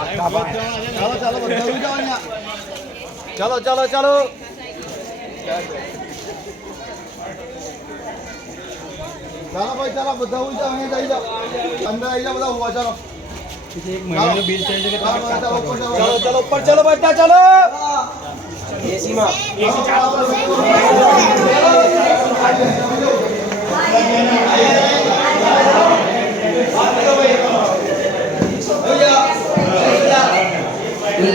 ચાલો ચાલો બધા ઉઈ જાઓ અહીંયા ચાલો ચાલો ચાલો ચાલો ભાઈ ચાલો બધા ઉઈ જાઓ અહીંયા જઈ જાઓ અંદર આવી જાઓ બધા ઉભા ચાલો એક મહિનાનું બિલ છે કે ચાલો તમારે ચાલો ઉપર કાપવાનું. ચાલો ચાલો ઉપર ચાલો